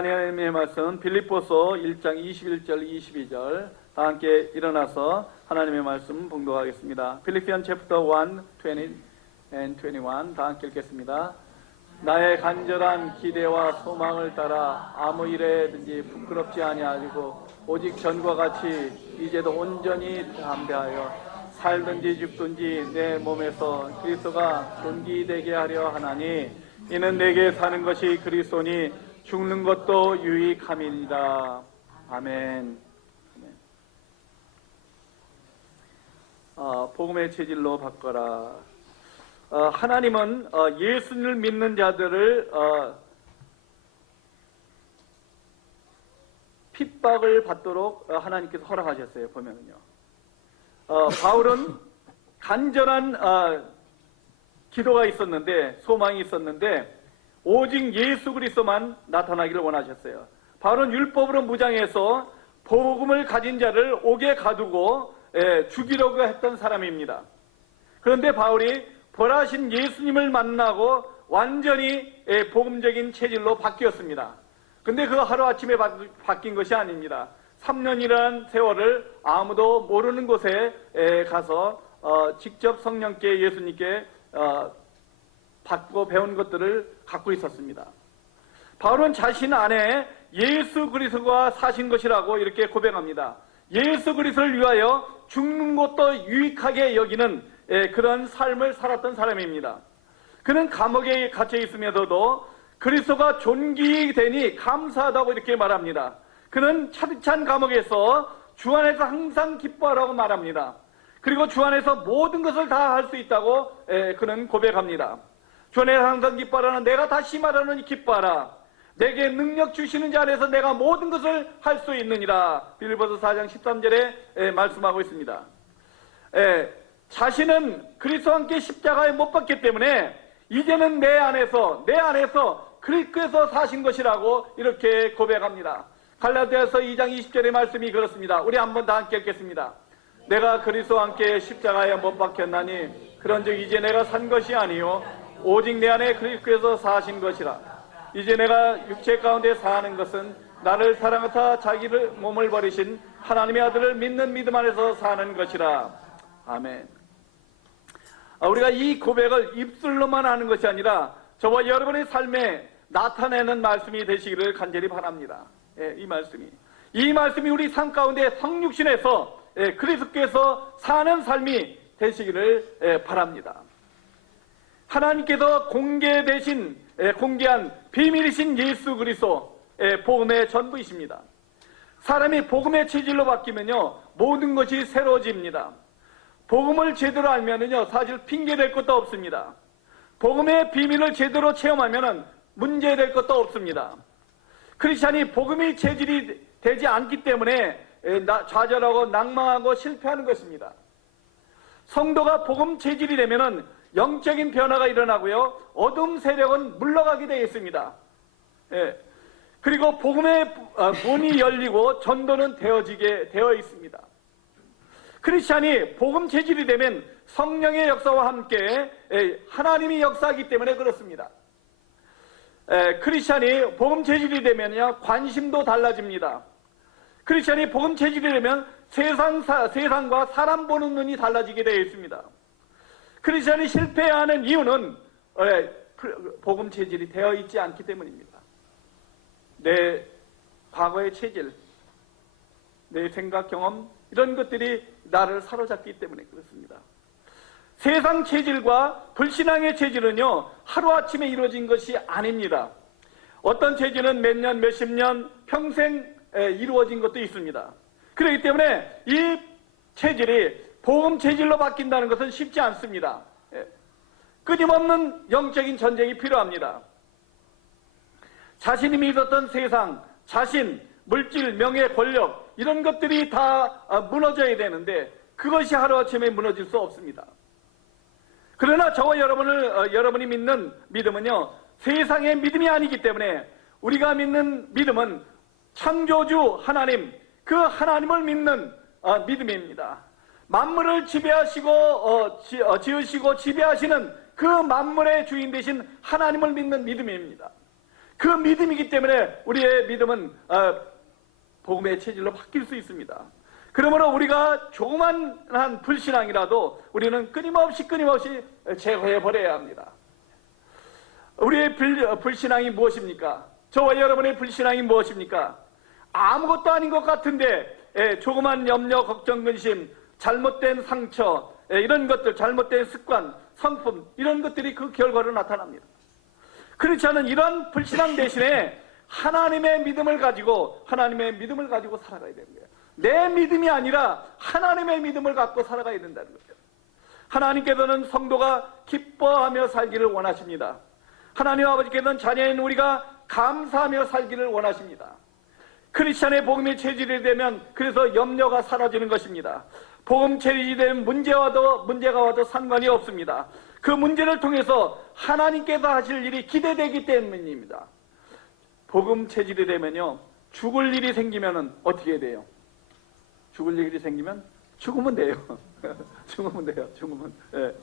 하나님의 말씀 빌립보서 1장 21절 22절 다 함께 일어나서 하나님의 말씀 봉독하겠습니다. 필리피안 챕터 1, 20 and 21 다 함께 읽겠습니다. 나의 간절한 기대와 소망을 따라 아무 일에든지 부끄럽지 아니하고 오직 전과 같이 이제도 온전히 담대하여 살든지 죽든지 내 몸에서 그리스도가 존귀되게 하려 하나니 이는 내게 사는 것이 그리스도니 죽는 것도 유익함이니라. 아멘. 복음의 체질로 바꿔라. 하나님은 예수님을 믿는 자들을 핍박을 받도록 하나님께서 허락하셨어요. 보면은요. 바울은 간절한 기도가 있었는데, 소망이 있었는데 오직 예수 그리스도만 나타나기를 원하셨어요. 바울은 율법으로 무장해서 복음을 가진 자를 옥에 가두고 죽이려고 했던 사람입니다. 그런데 바울이 벌하신 예수님을 만나고 완전히 복음적인 체질로 바뀌었습니다. 근데 그 하루아침에 바뀐 것이 아닙니다. 3년이라는 세월을 아무도 모르는 곳에 가서 직접 성령께 예수님께 받고 배운 것들을 갖고 있었습니다. 바울은 자신 안에 예수 그리스도가 사신 것이라고 이렇게 고백합니다. 예수 그리스도를 위하여 죽는 것도 유익하게 여기는 그런 삶을 살았던 사람입니다. 그는 감옥에 갇혀 있으면서도 그리스도가 존귀되니 감사하다고 이렇게 말합니다. 그는 차디찬 감옥에서 주 안에서 항상 기뻐하라고 말합니다. 그리고 주 안에서 모든 것을 다 할 수 있다고 그는 고백합니다. 주 안에서 항상 기뻐하라는 내가 다시 말하노니 기뻐하라. 내게 능력 주시는 자 안에서 내가 모든 것을 할 수 있느니라. 빌립보서 4장 13절에 말씀하고 있습니다. 자신은 그리스도와 함께 십자가에 못 박기 때문에 이제는 내 안에서 그리스도에서 사신 것이라고 이렇게 고백합니다. 갈라디아서 2장 20절의 말씀이 그렇습니다. 우리 한번 다 함께 읽겠습니다. 내가 그리스도와 함께 십자가에 못 박혔나니 그런즉 이제 내가 산 것이 아니요 오직 내 안에 그리스도께서 사신 것이라. 이제 내가 육체 가운데 사는 것은 나를 사랑하사 자기를 몸을 버리신 하나님의 아들을 믿는 믿음 안에서 사는 것이라. 아멘. 우리가 이 고백을 입술로만 하는 것이 아니라 저와 여러분의 삶에 나타내는 말씀이 되시기를 간절히 바랍니다. 이 말씀이 우리 삶 가운데 성육신에서 그리스도께서 사는 삶이 되시기를 바랍니다. 하나님께서 공개한 비밀이신 예수 그리스도 복음의 전부이십니다. 사람이 복음의 체질로 바뀌면요 모든 것이 새로워집니다. 복음을 제대로 알면은요 사실 핑계될 것도 없습니다. 복음의 비밀을 제대로 체험하면은 문제될 것도 없습니다. 크리스찬이 복음의 체질이 되지 않기 때문에 좌절하고 낭망하고 실패하는 것입니다. 성도가 복음 체질이 되면은 영적인 변화가 일어나고요 어둠 세력은 물러가게 되어 있습니다. 그리고 복음의 문이 열리고 전도는 되어지게 되어 있습니다. 크리스찬이 복음 체질이 되면 성령의 역사와 함께 하나님이 역사하기 때문에 그렇습니다. 크리스찬이 복음 체질이 되면요 관심도 달라집니다. 크리스찬이 복음 체질이 되면 세상과 사람 보는 눈이 달라지게 되어 있습니다. 크리스찬이 실패하는 이유는 복음 체질이 되어 있지 않기 때문입니다. 내 과거의 체질, 내 생각, 경험 이런 것들이 나를 사로잡기 때문에 그렇습니다. 세상 체질과 불신앙의 체질은요 하루아침에 이루어진 것이 아닙니다. 어떤 체질은 몇 년, 몇십 년, 평생 이루어진 것도 있습니다. 그렇기 때문에 이 체질이 복음 체질로 바뀐다는 것은 쉽지 않습니다. 끊임없는 영적인 전쟁이 필요합니다. 자신이 믿었던 세상, 자신, 물질, 명예, 권력 이런 것들이 다 무너져야 되는데 그것이 하루아침에 무너질 수 없습니다. 그러나 저와 여러분이 믿는 믿음은요 세상의 믿음이 아니기 때문에 우리가 믿는 믿음은 창조주 하나님, 그 하나님을 믿는 믿음입니다. 만물을 지배하시고 지으시고 지배하시는 그 만물의 주인 되신 하나님을 믿는 믿음입니다. 그 믿음이기 때문에 우리의 믿음은 복음의 체질로 바뀔 수 있습니다. 그러므로 우리가 조그만한 불신앙이라도 우리는 끊임없이 제거해 버려야 합니다. 우리의 불신앙이 무엇입니까? 저와 여러분의 불신앙이 무엇입니까? 아무것도 아닌 것 같은데 조그만 염려, 걱정, 근심, 잘못된 상처, 이런 것들, 잘못된 습관, 성품, 이런 것들이 그 결과로 나타납니다. 그렇지 않은 이런 불신앙 대신에 하나님의 믿음을 가지고 살아가야 되는 거예요. 내 믿음이 아니라 하나님의 믿음을 갖고 살아가야 된다는 거죠. 하나님께서는 성도가 기뻐하며 살기를 원하십니다. 하나님 아버지께서는 자녀인 우리가 감사하며 살기를 원하십니다. 크리스찬의 복음이 체질이 되면 그래서 염려가 사라지는 것입니다. 복음 체질이 되면 문제가 와도 상관이 없습니다. 그 문제를 통해서 하나님께서 하실 일이 기대되기 때문입니다. 복음 체질이 되면요, 죽을 일이 생기면 어떻게 돼요? 죽을 일이 생기면 죽으면 돼요. 죽으면. 예.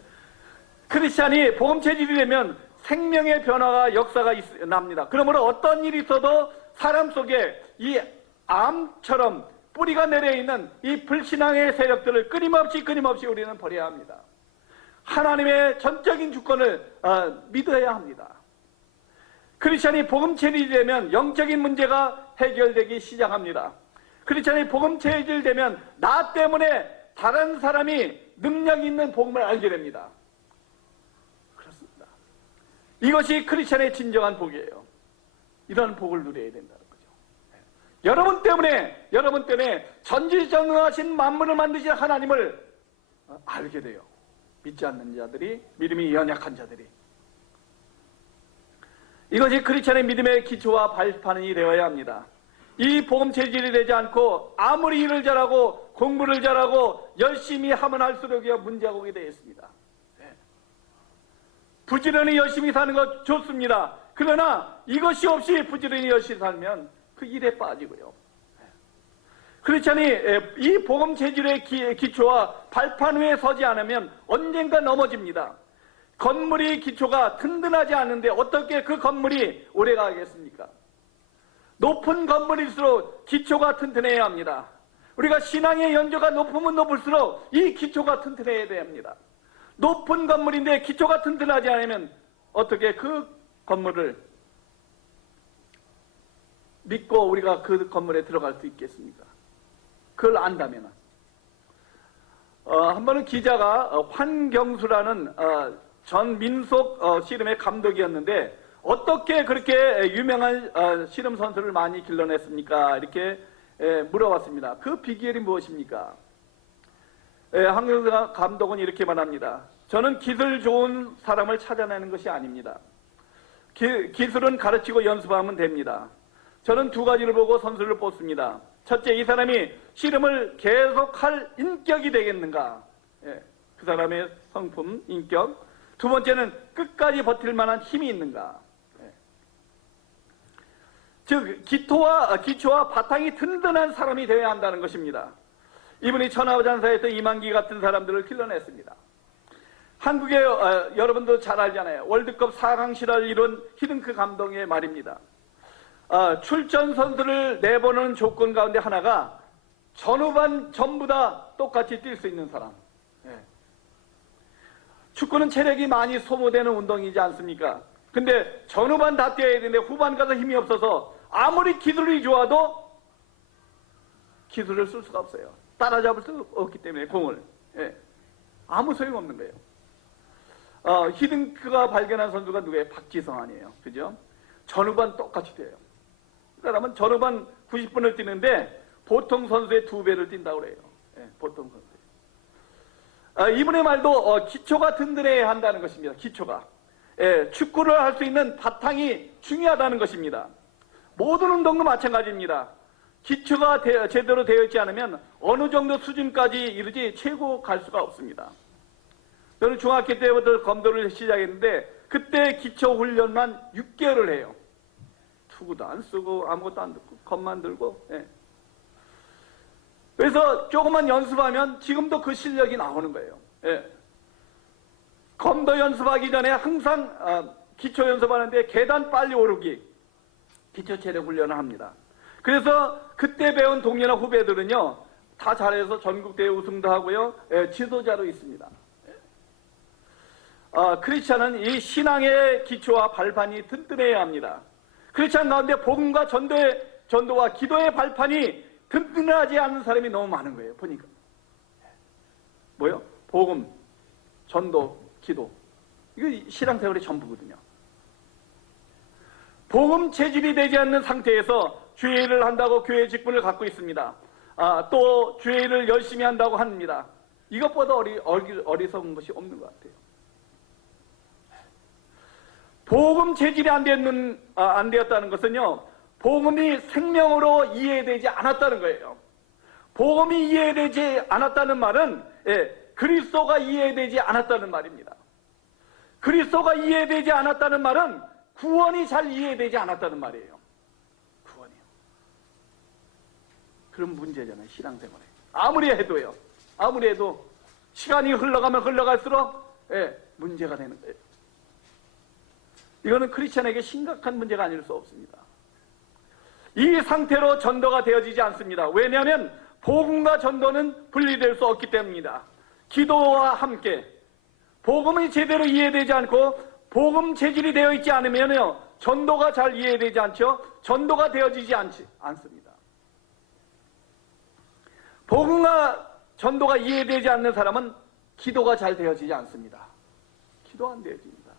크리스찬이 복음 체질이 되면 생명의 변화가 역사가 납니다. 그러므로 어떤 일이 있어도 사람 속에 이 암처럼 뿌리가 내려있는 이 불신앙의 세력들을 끊임없이 우리는 버려야 합니다. 하나님의 전적인 주권을 믿어야 합니다. 크리스찬이 복음 체질이 되면 영적인 문제가 해결되기 시작합니다. 크리스찬이 복음 체질이 되면 나 때문에 다른 사람이 능력 있는 복음을 알게 됩니다. 그렇습니다. 이것이 크리스찬의 진정한 복이에요. 이런 복을 누려야 된다는 거죠. 여러분 때문에 전지전능하신 만물을 만드신 하나님을 알게 돼요. 믿지 않는 자들이, 믿음이 연약한 자들이. 이것이 크리스찬의 믿음의 기초와 발판이 되어야 합니다. 이 복음 체질이 되지 않고 아무리 일을 잘하고 공부를 잘하고 열심히 하면 할수록이요 문제가 오게 되어 있습니다. 부지런히 열심히 사는 것 좋습니다. 그러나 이것이 없이 부지런히 열심히 살면 그 일에 빠지고요. 크리스찬이 이 복음 체질의 기초와 발판 위에 서지 않으면 언젠가 넘어집니다. 건물이 기초가 튼튼하지 않은데 어떻게 그 건물이 오래가겠습니까? 높은 건물일수록 기초가 튼튼해야 합니다. 우리가 신앙의 연조가 높으면 높을수록 이 기초가 튼튼해야 됩니다. 높은 건물인데 기초가 튼튼하지 않으면 어떻게 그 건물을 믿고 우리가 그 건물에 들어갈 수 있겠습니까? 그걸 안다면. 한 번은 기자가 환경수라는 전 민속 씨름의 감독이었는데 어떻게 그렇게 유명한 씨름 선수를 많이 길러냈습니까? 이렇게 물어봤습니다. 그 비결이 무엇입니까? 황경수 감독은 이렇게 말합니다. 저는 기술 좋은 사람을 찾아내는 것이 아닙니다. 기술은 가르치고 연습하면 됩니다. 저는 두 가지를 보고 선수를 뽑습니다. 첫째, 이 사람이 씨름을 계속할 인격이 되겠는가? 그 사람의 성품, 인격. 두 번째는 끝까지 버틸 만한 힘이 있는가? 즉 기초와 바탕이 든든한 사람이 되어야 한다는 것입니다. 이분이 천하장사에서 이만기 같은 사람들을 길러냈습니다. 한국에 여러분도 잘 알잖아요. 월드컵 4강 실화를 이룬 히딩크 감독의 말입니다. 출전 선수를 내보는 조건 가운데 하나가 전후반 전부 다 똑같이 뛸 수 있는 사람. 축구는 체력이 많이 소모되는 운동이지 않습니까? 근데 전후반 다 뛰어야 되는데 후반 가서 힘이 없어서 아무리 기술이 좋아도 기술을 쓸 수가 없어요. 따라잡을 수 없기 때문에 공을. 아무 소용없는 거예요. 히딩크가 발견한 선수가 누구예요? 박지성 아니에요. 그죠? 전후반 똑같이 뛰어요. 그러면 전후반 90분을 뛰는데 보통 선수의 2배를 뛴다고 그래요. 보통 선수. 이분의 말도 기초가 든든해야 한다는 것입니다. 기초가. 축구를 할 수 있는 바탕이 중요하다는 것입니다. 모든 운동도 마찬가지입니다. 기초가 제대로 되어 있지 않으면 어느 정도 수준까지 이르지 최고 갈 수가 없습니다. 저는 중학교 때부터 검도를 시작했는데 그때 기초 훈련만 6개월을 해요. 투구도 안 쓰고 아무것도 안 듣고 겁만 들고. 그래서 조금만 연습하면 지금도 그 실력이 나오는 거예요. 검도 연습하기 전에 항상 기초 연습하는데 계단 빨리 오르기, 기초체력 훈련을 합니다. 그래서 그때 배운 동료나 후배들은요, 다 잘해서 전국대회 우승도 하고요, 지도자로 있습니다. 크리스찬은 이 신앙의 기초와 발판이 튼튼해야 합니다. 크리스찬 가운데 복음과 전도와 기도의 발판이 튼튼하지 않은 사람이 너무 많은 거예요. 보니까 뭐요? 복음, 전도, 기도, 이거 신앙생활의 전부거든요. 복음 체질이 되지 않는 상태에서 주의 일을 한다고 교회 직분을 갖고 있습니다. 또 주의 일을 열심히 한다고 합니다. 이것보다 어리석은 것이 없는 것 같아요. 복음 체질이 안 되었다는 것은요, 복음이 생명으로 이해되지 않았다는 거예요. 복음이 이해되지 않았다는 말은 그리스도가 이해되지 않았다는 말입니다. 그리스도가 이해되지 않았다는 말은 구원이 잘 이해되지 않았다는 말이에요. 구원이요. 그런 문제잖아요, 신앙생활에. 아무리 해도요. 아무리 해도 시간이 흘러가면 흘러갈수록 문제가 되는 거예요. 이거는 크리스천에게 심각한 문제가 아닐 수 없습니다. 이 상태로 전도가 되어지지 않습니다. 왜냐하면 복음과 전도는 분리될 수 없기 때문입니다. 기도와 함께 복음이 제대로 이해되지 않고 복음 체질이 되어 있지 않으면요, 전도가 잘 이해되지 않죠. 전도가 되어지지 않습니다. 복음과 전도가 이해되지 않는 사람은 기도가 잘 되어지지 않습니다. 기도 안 되어집니다.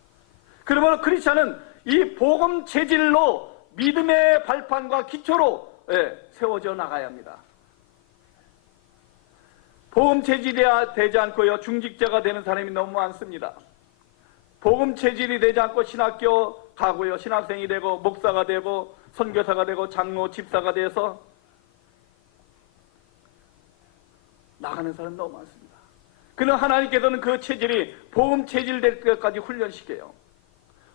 그러므로 크리스천은 이 복음 체질로 믿음의 발판과 기초로 세워져 나가야 합니다. 복음 체질이 되지 않고요, 중직자가 되는 사람이 너무 많습니다. 복음 체질이 되지 않고 신학교 가고요, 신학생이 되고 목사가 되고 선교사가 되고 장로, 집사가 돼서 나가는 사람 너무 많습니다. 그러나 하나님께서는 그 체질이 복음 체질 될 것까지 훈련시켜요.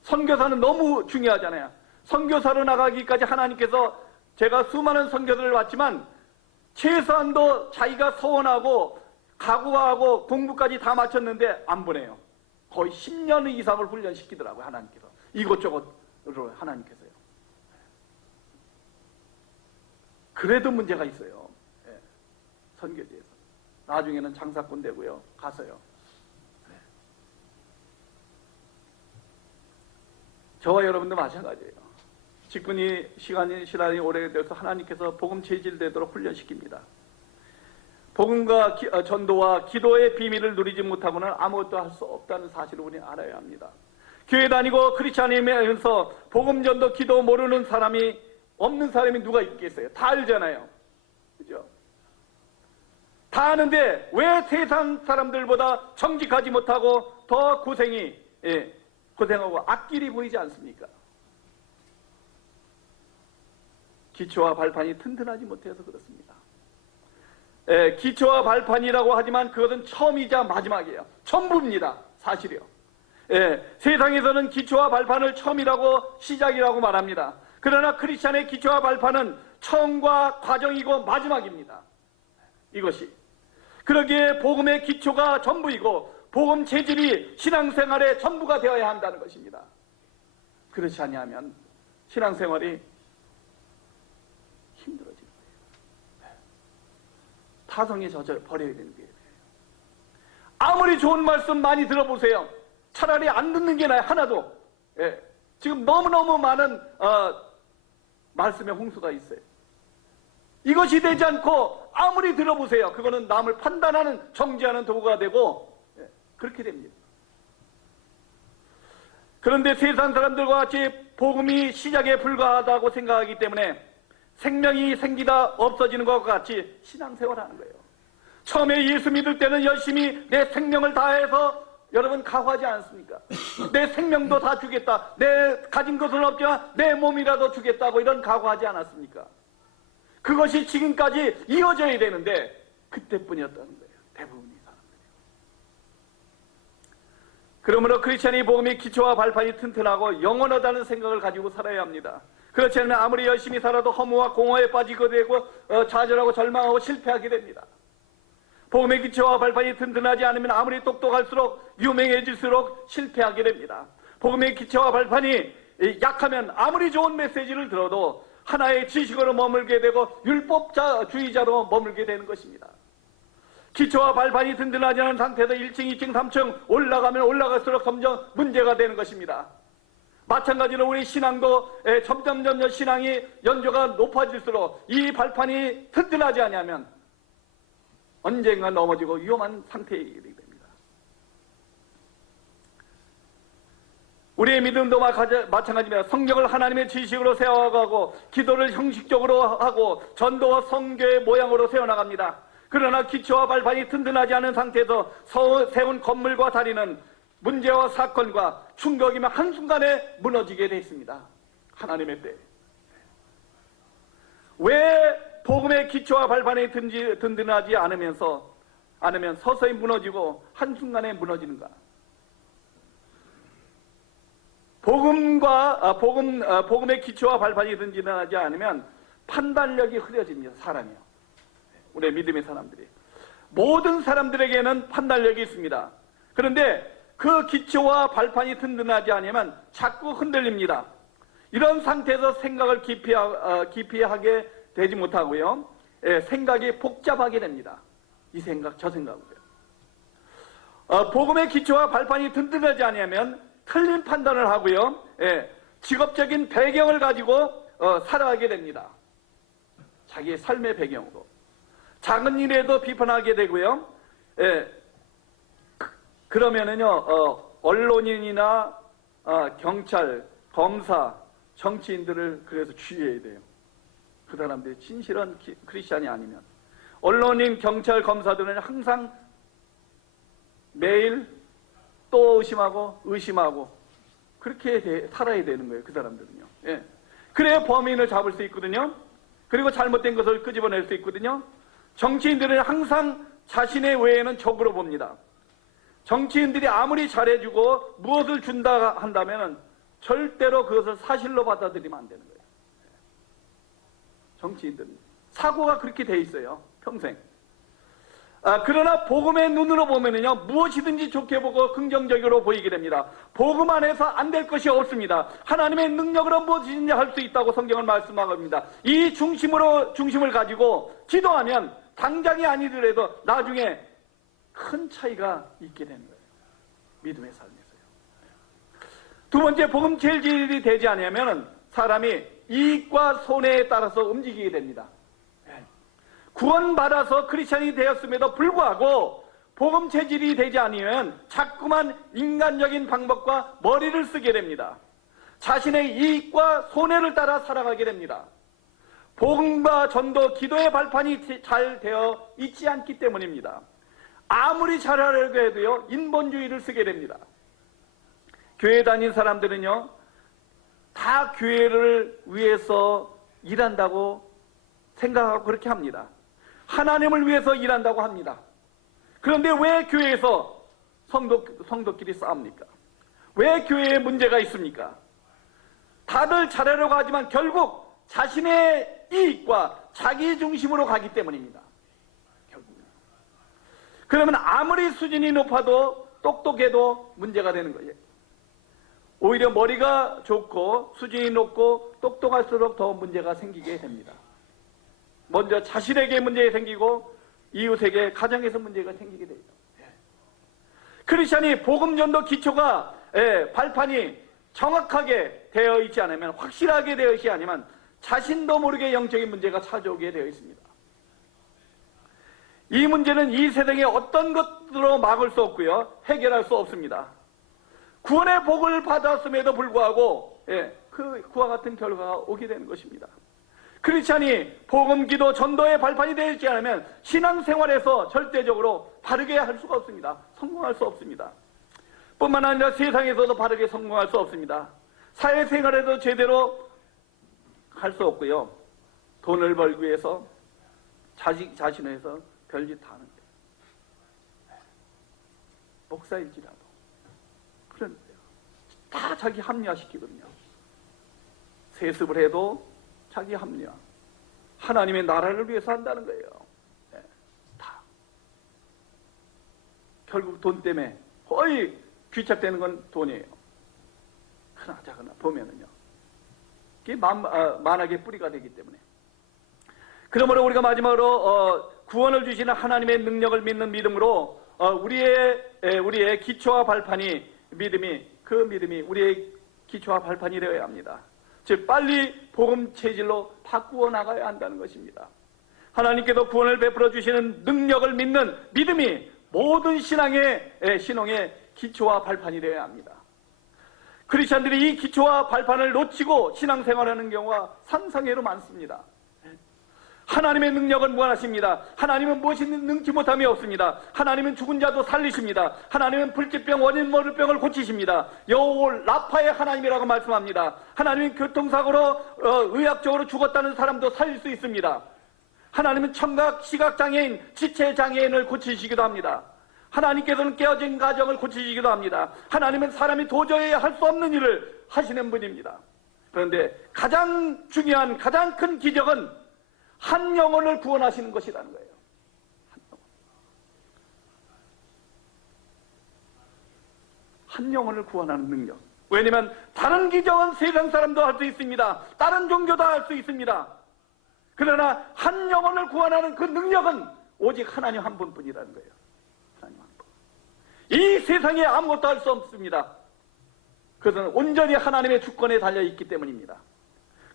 선교사는 너무 중요하잖아요. 선교사로 나가기까지 하나님께서, 제가 수많은 선교사를 봤지만 최소한도 자기가 서원하고 각오하고 공부까지 다 마쳤는데 안 보내요. 거의 10년 이상을 훈련시키더라고요, 하나님께서. 이것저것으로 하나님께서요. 그래도 문제가 있어요. 선교지에서. 나중에는 장사꾼 되고요, 가서요. 저와 여러분도 마찬가지예요. 시간이 오래돼서 하나님께서 복음 체질되도록 훈련시킵니다. 복음과 전도와 기도의 비밀을 누리지 못하고는 아무것도 할 수 없다는 사실을 우리는 알아야 합니다. 교회 다니고 크리스찬이면서 복음, 전도, 기도 모르는 사람이, 없는 사람이 누가 있겠어요? 다 알잖아요. 그죠? 다 아는데 왜 세상 사람들보다 정직하지 못하고 더 고생하고 앞길이 보이지 않습니까? 기초와 발판이 튼튼하지 못해서 그렇습니다. 기초와 발판이라고 하지만 그것은 처음이자 마지막이에요. 전부입니다. 사실이요. 세상에서는 기초와 발판을 처음이라고, 시작이라고 말합니다. 그러나 크리스찬의 기초와 발판은 처음과 과정이고 마지막입니다. 이것이. 그러기에 복음의 기초가 전부이고 복음 체질이 신앙생활의 전부가 되어야 한다는 것입니다. 그렇지 아니하면 신앙생활이 힘들어지는 거예요. 타성에 젖어 버려야 되는 거예요. 아무리 좋은 말씀 많이 들어보세요. 차라리 안 듣는 게 나아요. 하나도. 지금 너무너무 많은 말씀의 홍수가 있어요. 이것이 되지 않고 아무리 들어보세요. 그거는 남을 판단하는, 정죄하는 도구가 되고 그렇게 됩니다. 그런데 세상 사람들과 같이 복음이 시작에 불과하다고 생각하기 때문에 생명이 생기다 없어지는 것과 같이 신앙생활하는 거예요. 처음에 예수 믿을 때는 열심히 내 생명을 다해서 여러분 각오하지 않습니까? 내 생명도 다 주겠다. 내 가진 것은 없지만 내 몸이라도 주겠다고 이런 각오하지 않았습니까? 그것이 지금까지 이어져야 되는데 그때뿐이었다는 거예요. 대부분이 사람들이. 그러므로 크리스천이 복음의 기초와 발판이 튼튼하고 영원하다는 생각을 가지고 살아야 합니다. 그렇지 않으면 아무리 열심히 살아도 허무와 공허에 빠지게 되고 좌절하고 절망하고 실패하게 됩니다. 복음의 기초와 발판이 튼튼하지 않으면 아무리 똑똑할수록 유명해질수록 실패하게 됩니다. 복음의 기초와 발판이 약하면 아무리 좋은 메시지를 들어도 하나의 지식으로 머물게 되고 율법주의자로 머물게 되는 것입니다. 기초와 발판이 든든하지 않은 상태에서 1층, 2층, 3층 올라가면 올라갈수록 점점 문제가 되는 것입니다. 마찬가지로 우리 신앙도 점점 신앙이 연조가 높아질수록 이 발판이 튼튼하지 않으면 언젠가 넘어지고 위험한 상태에 이르게 됩니다. 우리의 믿음도 마찬가지입니다. 성경을 하나님의 지식으로 세워가고 기도를 형식적으로 하고 전도와 선교의 모양으로 세워나갑니다. 그러나 기초와 발판이 튼튼하지 않은 상태에서 세운 건물과 다리는 문제와 사건과 충격이면 한순간에 무너지게 되어 있습니다. 하나님의 때. 왜 복음의 기초와 발판이 든든하지 않으면 서서히 무너지고 한순간에 무너지는가? 복음의 기초와 발판이 든든하지 않으면 판단력이 흐려집니다. 사람이요. 우리 믿음의 사람들이. 모든 사람들에게는 판단력이 있습니다. 그런데 그 기초와 발판이 든든하지 않으면 자꾸 흔들립니다. 이런 상태에서 생각을 깊이 하게 되지 못하고요. 생각이 복잡하게 됩니다. 이 생각, 저 생각으로요. 복음의 기초와 발판이 든든하지 않으면 틀린 판단을 하고요. 직업적인 배경을 가지고 살아가게 됩니다. 자기의 삶의 배경으로. 작은 일에도 비판하게 되고요. 그러면은요, 언론인이나 경찰, 검사, 정치인들을 그래서 주의해야 돼요. 그 사람들이 진실한 크리스찬이 아니면. 언론인, 경찰, 검사들은 항상 매일 또 의심하고 그렇게 살아야 되는 거예요. 그 사람들은요. 그래야 범인을 잡을 수 있거든요. 그리고 잘못된 것을 끄집어낼 수 있거든요. 정치인들은 항상 자신의 외에는 적으로 봅니다. 정치인들이 아무리 잘해주고 무엇을 준다 한다면 절대로 그것을 사실로 받아들이면 안 되는 거예요. 정치인들은 사고가 그렇게 돼 있어요. 평생. 그러나 복음의 눈으로 보면은요, 무엇이든지 좋게 보고 긍정적으로 보이게 됩니다. 복음 안에서 안 될 것이 없습니다. 하나님의 능력으로 무엇이든지 할 수 있다고 성경은 말씀합니다. 이 중심을 가지고 기도하면 당장이 아니더라도 나중에 큰 차이가 있게 되는 거예요. 믿음의 삶에서요. 두 번째, 복음 체질이 되지 않으면 사람이 이익과 손해에 따라서 움직이게 됩니다. 구원받아서 크리스찬이 되었음에도 불구하고 복음 체질이 되지 않으면 자꾸만 인간적인 방법과 머리를 쓰게 됩니다. 자신의 이익과 손해를 따라 살아가게 됩니다. 복음과 전도, 기도의 발판이 잘 되어 있지 않기 때문입니다. 아무리 잘하려고 해도요, 인본주의를 쓰게 됩니다. 교회 다닌 사람들은요, 다 교회를 위해서 일한다고 생각하고 그렇게 합니다. 하나님을 위해서 일한다고 합니다. 그런데 왜 교회에서 성도끼리 싸웁니까? 왜 교회에 문제가 있습니까? 다들 잘하려고 하지만 결국 자신의 이익과 자기 중심으로 가기 때문입니다. 결국은. 그러면 아무리 수준이 높아도 똑똑해도 문제가 되는 거예요. 오히려 머리가 좋고 수준이 높고 똑똑할수록 더 문제가 생기게 됩니다. 먼저 자신에게 문제가 생기고 이웃에게, 가정에서 문제가 생기게 돼요. 크리스찬이 복음 전도 기초가 발판이 정확하게 되어 있지 않으면, 확실하게 되어 있지 않으면 자신도 모르게 영적인 문제가 찾아오게 되어 있습니다. 이 문제는 이 세상에 어떤 것으로 막을 수 없고요, 해결할 수 없습니다. 구원의 복을 받았음에도 불구하고 그와 같은 결과가 오게 되는 것입니다. 크리스찬이 복음, 기도, 전도의 발판이 되지 않으면 신앙생활에서 절대적으로 바르게 할 수가 없습니다. 성공할 수 없습니다. 뿐만 아니라 세상에서도 바르게 성공할 수 없습니다. 사회생활에도 제대로 할 수 없고요. 돈을 벌기 위해서 자신을 해서 별짓 다 하는 거예요. 목사일지라도. 그런데요, 다 자기 합리화시키거든요. 세습을 해도 자기 합리화. 하나님의 나라를 위해서 한다는 거예요. 다. 결국 돈 때문에 거의 귀착되는 건 돈이에요. 흔하자거나 보면은요, 이게 만악의 뿌리가 되기 때문에. 그러므로 우리가 마지막으로 구원을 주시는 하나님의 능력을 믿는 믿음으로 우리의 기초와 발판이 믿음이 우리의 기초와 발판이 되어야 합니다. 즉 빨리 복음 체질로 바꾸어 나가야 한다는 것입니다. 하나님께서 구원을 베풀어 주시는 능력을 믿는 믿음이 모든 신앙의 기초와 발판이 되어야 합니다. 크리스천들이 이 기초와 발판을 놓치고 신앙생활하는 경우가 상상외로 많습니다. 하나님의 능력은 무한하십니다. 하나님은 무엇이 능치 못함이 없습니다. 하나님은 죽은 자도 살리십니다. 하나님은 불치병, 원인 모를 병을 고치십니다. 여호와 라파의 하나님이라고 말씀합니다. 하나님은 교통사고로 의학적으로 죽었다는 사람도 살릴 수 있습니다. 하나님은 청각, 시각장애인, 지체장애인을 고치시기도 합니다. 하나님께서는 깨어진 가정을 고치시기도 합니다. 하나님은 사람이 도저히 할 수 없는 일을 하시는 분입니다. 그런데 가장 중요한, 가장 큰 기적은 한 영혼을 구원하시는 것이라는 거예요. 한 영혼을 구원하는 능력. 왜냐하면 다른 기적은 세상 사람도 할 수 있습니다. 다른 종교도 할 수 있습니다. 그러나 한 영혼을 구원하는 그 능력은 오직 하나님 한 분뿐이라는 거예요. 하나님 한 분. 이 세상에 아무것도 할 수 없습니다. 그것은 온전히 하나님의 주권에 달려있기 때문입니다.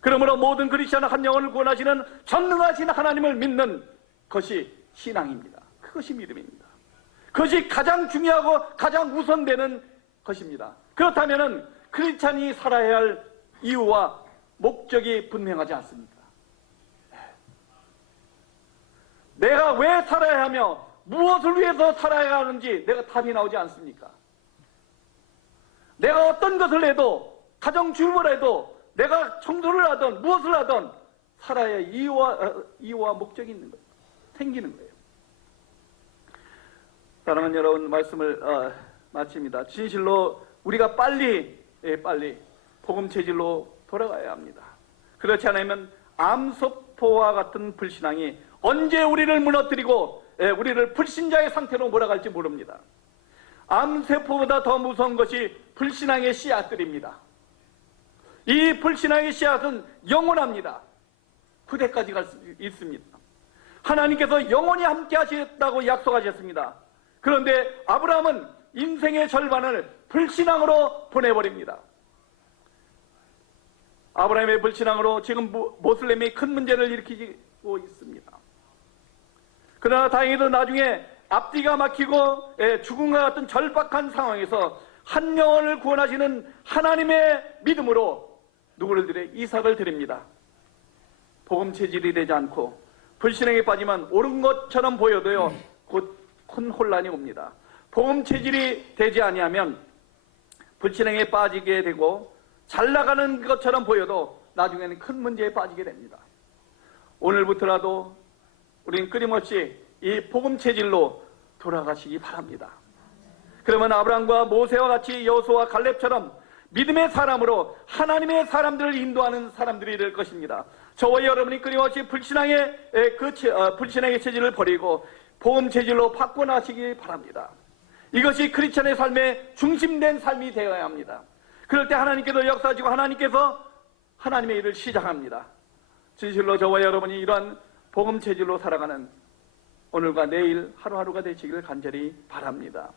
그러므로 모든 크리스천은 한 영혼을 구원하시는 전능하신 하나님을 믿는 것이 신앙입니다. 그것이 믿음입니다. 그것이 가장 중요하고 가장 우선되는 것입니다. 그렇다면 크리스천이 살아야 할 이유와 목적이 분명하지 않습니까? 내가 왜 살아야 하며 무엇을 위해서 살아야 하는지 내가 답이 나오지 않습니까? 내가 어떤 것을 해도, 가정주부를 해도, 내가 청소를 하든 무엇을 하든 살아야 이유와 목적이 있는 거예요. 생기는 거예요. 사랑하는 여러분, 말씀을 마칩니다. 진실로 우리가 빨리 복음 체질로 돌아가야 합니다. 그렇지 않으면 암소포와 같은 불신앙이 언제 우리를 무너뜨리고 우리를 불신자의 상태로 몰아갈지 모릅니다. 암세포보다 더 무서운 것이 불신앙의 씨앗들입니다. 이 불신앙의 씨앗은 영원합니다. 후대까지 갈 수 있습니다. 하나님께서 영원히 함께 하시겠다고 약속하셨습니다. 그런데 아브라함은 인생의 절반을 불신앙으로 보내버립니다. 아브라함의 불신앙으로 지금 모슬렘이 큰 문제를 일으키고 있습니다. 그러나 다행히도 나중에 앞뒤가 막히고 죽음과 같은 절박한 상황에서 한 영혼을 구원하시는 하나님의 믿음으로 누구를 드려? 이삭을 드립니다. 복음 체질이 되지 않고 불신앙에 빠지면 옳은 것처럼 보여도요, 곧 큰 혼란이 옵니다. 복음 체질이 되지 아니하면 불신앙에 빠지게 되고 잘 나가는 것처럼 보여도 나중에는 큰 문제에 빠지게 됩니다. 오늘부터라도 우리는 끊임없이 이 복음 체질로 돌아가시기 바랍니다. 그러면 아브라함과 모세와 같이 여호수아와 갈렙처럼 믿음의 사람으로 하나님의 사람들을 인도하는 사람들이 될 것입니다. 저와 여러분이 끊임없이 불신앙의 체질을 버리고 복음 체질로 바꿔나시기 바랍니다. 이것이 크리스천의 삶의 중심된 삶이 되어야 합니다. 그럴 때 하나님께서 역사하시고 하나님께서 하나님의 일을 시작합니다. 진실로 저와 여러분이 이러한 복음 체질로 살아가는 오늘과 내일 하루하루가 되시기를 간절히 바랍니다.